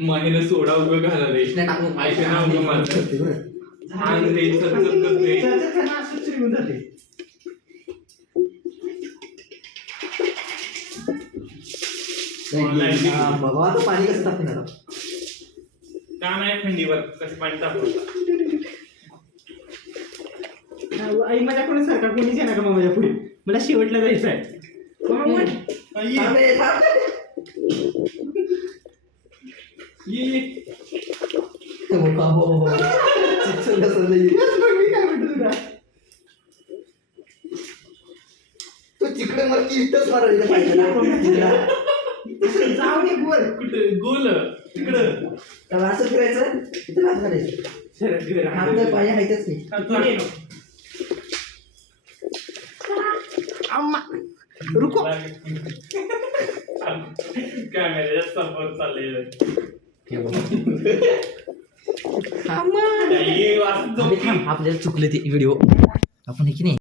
महिने सोडा उभं घाला रे ऐका ना उभं मारलं सांग रे सरकत रे बाबा आता पाणी कसं टाकणार का नाही थंडीवर कसं पाणी तापवतं आई माझ्याकडून सारखा कोणीच आहे ना का मग माझ्या पुढे मला शेवटला जायचं आहे तू तिकडे मला इथंच मारायला पाहिजे ना जाऊ दे गोल कुठे गोल तिकडं तर असं फिरायचं इथं हात घालायचं हात तर पाय हायतच नाही रुको कॅमेऱ्याच्या समोर चाललेलं आपल्याला चुकले ते व्हिडिओ आपण हे की नाही